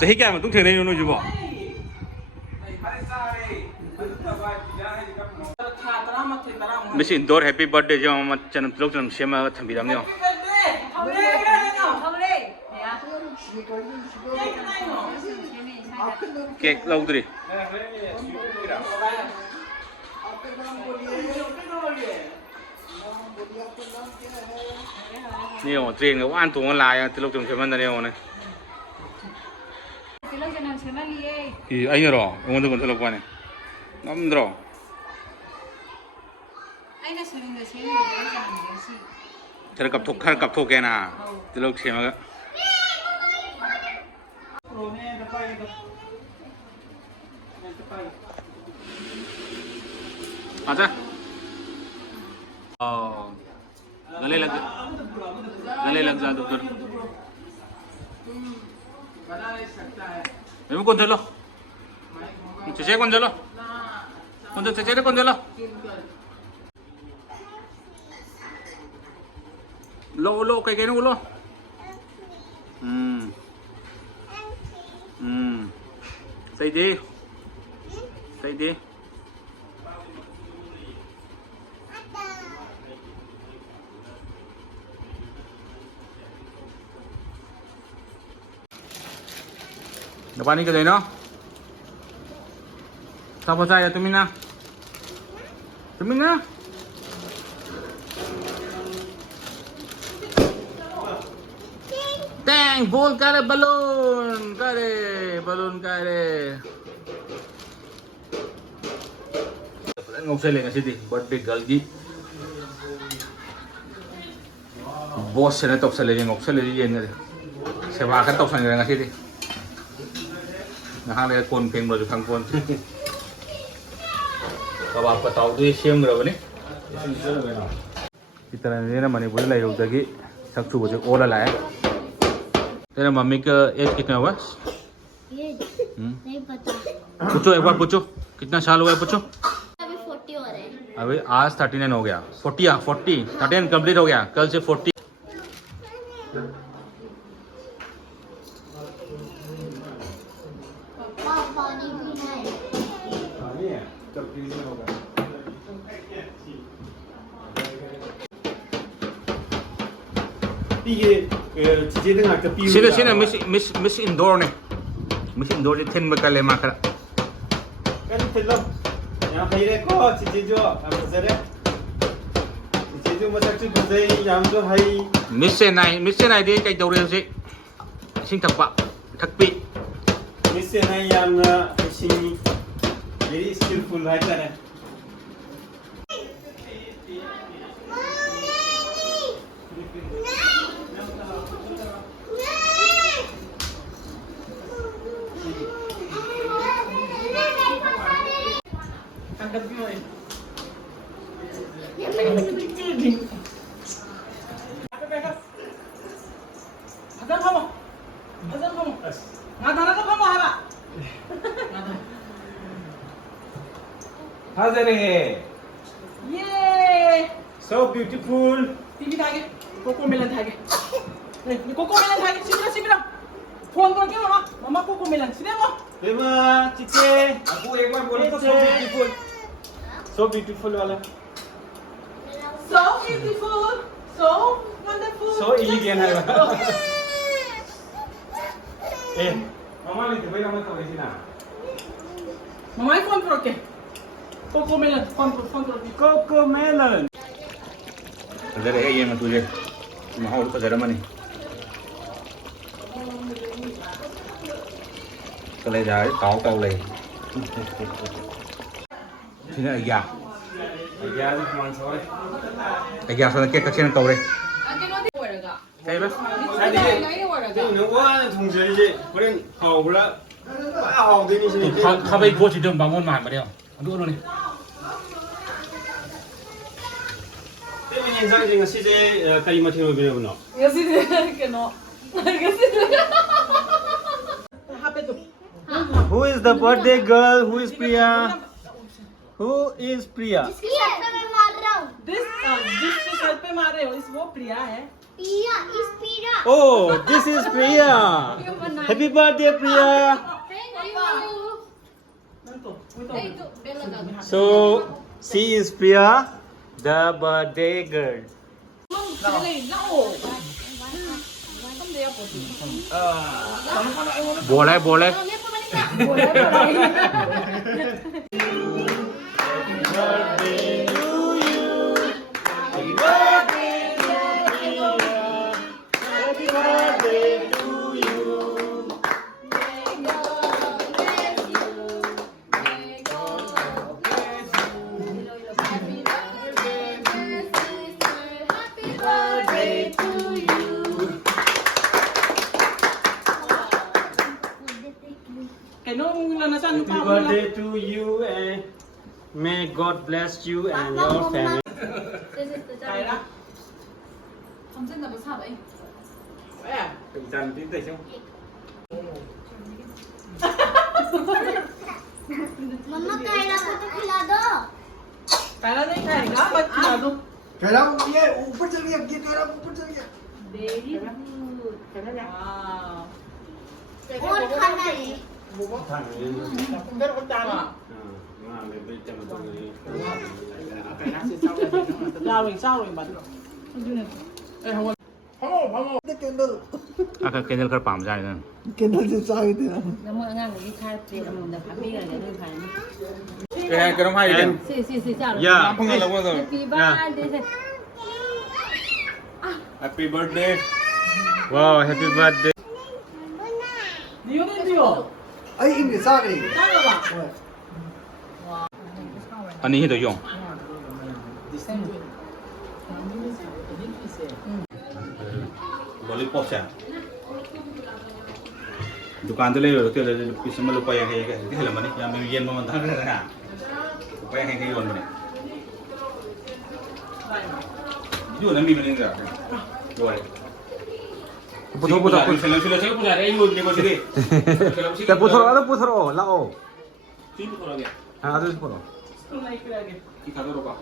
ꯆꯍꯤ ꯀꯌꯥ ꯃꯇꯨꯡ ꯊꯦꯡꯅꯩꯅꯣ ꯅꯣꯏꯁꯤꯕꯣ ꯃꯤꯁ ꯏꯟꯗꯣꯔ ꯍꯦꯄꯤ ꯕꯥꯔꯊꯗꯦ ꯑꯃ ꯆꯅꯝ ꯇꯤꯜꯍꯧ ꯆꯅꯝ ꯁꯦꯝꯃꯒ ꯊꯝꯕꯤꯔꯝꯅꯦ ꯀꯦꯛ ꯂꯧꯗ꯭ꯔꯤ ꯌꯦꯡꯉꯣ ꯇ꯭ꯔꯦꯟꯒ ꯋꯥꯅ ꯇꯣꯡꯉ ꯂꯥꯛꯑꯦ ꯇꯤꯜꯍꯧ ꯆꯅꯝ ꯁꯦꯝꯃꯟꯗꯅ ꯌꯦꯡꯉꯣꯅꯦ ꯑꯩꯅꯔꯣ ꯑꯩꯉꯣꯟꯗ ꯀꯣꯟꯊꯠꯂꯛꯄꯅꯦ ꯉꯝꯗ꯭ꯔꯣ ꯈꯔ ꯀꯞꯊꯣꯛꯀꯦꯅ ꯇꯤꯜꯍꯧ ꯁꯦꯝꯃꯒ आजा गले लग जा डॉक्टर मेरे कौन चलो चेचे कौन चलो चेचे कौन चलो लो कहीं कहीं लो सही दे Depan ni ke Zaino? Siapa saya Tumina? Tumina? Tang, bol kare balloon kare. Ngok sele ngasi di birthday girl gi. Boss sene top sele ngok sele yen ngade. Sewa kan top sele ngasi di. Nah, lihat kon peng baru kangkon. Kalau apa tahu dia siam berapa ni? Kita ni na mani boleh layu lagi. Saksu boleh olah lah. Tera mami ke age कितना हुआ? नहीं पता। पूछो एक बार पूछो कितना साल हुआ है पूछो? अभी 40 हो रहे हैं। अभी आज 39 हो गया 40 39 कंप्लीट हो गया कल से 40 पानी पीना है। पानी है तब पीना होगा 이게 지제등 아까 비우 sini miss indoor nih miss indoor di ten bekal lema kara kan tellam ya hayre ko 지제죠 amazare 지제죠 masakchu bazai yamdo hai miss nai di kai dawre si sing thakpa thakpi 미세나 yamna shi very skillful hai tare Hazare Yay! so beautiful TV धागे cocoa melon धागे नहीं cocoa melon धागे Simra phone कर के मम्मा cocoa melon सिने मो Dema chiche aku एक बार बोलो तो so beautiful वाला so beautiful so wonderful so elegant है eh mama ni tu bayi nama tu di sini मम्मा फोन करो के कोको मेलन फोन करो coco melon Ada ya yang tu je mahal tu pada mana ni kalau dah kau leh sini aja ya ni cuma soal aja sana kek kecil kau leh Hey, bas. 너 와는 동생이지 그래 하오라 하오더니 이제 Kau buat itu bangun mana dia? Aduh ni. 때문에 인상이 지금 시제 까리마티노 비려보노 여시들 그노 여시들 하베도 Who is the birthday girl? Who is Priya? Who is Priya? इसकी शक्ल मैं मार रहा हूँ। this sir पे मारे हो इस वो प्रिया है पिया इस पिया Oh, this is Priya. Happy birthday, Priya. So, she is Priya, the birthday girl. बोल है बोल है Happy birthday to you and may God bless you and your family. Cái đó Dần tí tới không? Mamma Kayla को तो खिला दो cái đó नहीं खाएगा बच्चा तू कैला ये ऊपर चल गया ये कैला ऊपर चल गया और खाना है Thằng ấy. không biết con trai mà Mà mày bây giờ mà tụi người sao rồi bạn ê không ये कैंडल अगर केंद्र कर पाम जाए ना कैंडल से चाय दे रहा แล้วเมื่อไงผมที่ค่ายเปลี่ยนมันจะพักพี่อะไรจะดูใคร cái nó hay đấy สี่เจ้า Yeah.ปีบ้านเดี๋ยว Happy birthday. Wow, happy birthday. Diyo din Diyo आई इनके साथ नहीं Tama ba? anh ấy được dùng lollipop sao दुकान तो ले लो तो इसमें लोग पाया है क्या है मनी या मैं ये में मंदा कर रहा पाया है क्या योन मनी जो ना मी मनी का जो है पुथो पुथो फिल्म फिल्म से पुछा रहे यो देखो सीधे ते पुथरो लाओ सी पुछो गया हां तो पुथरो School na ikilagi की खादो रोका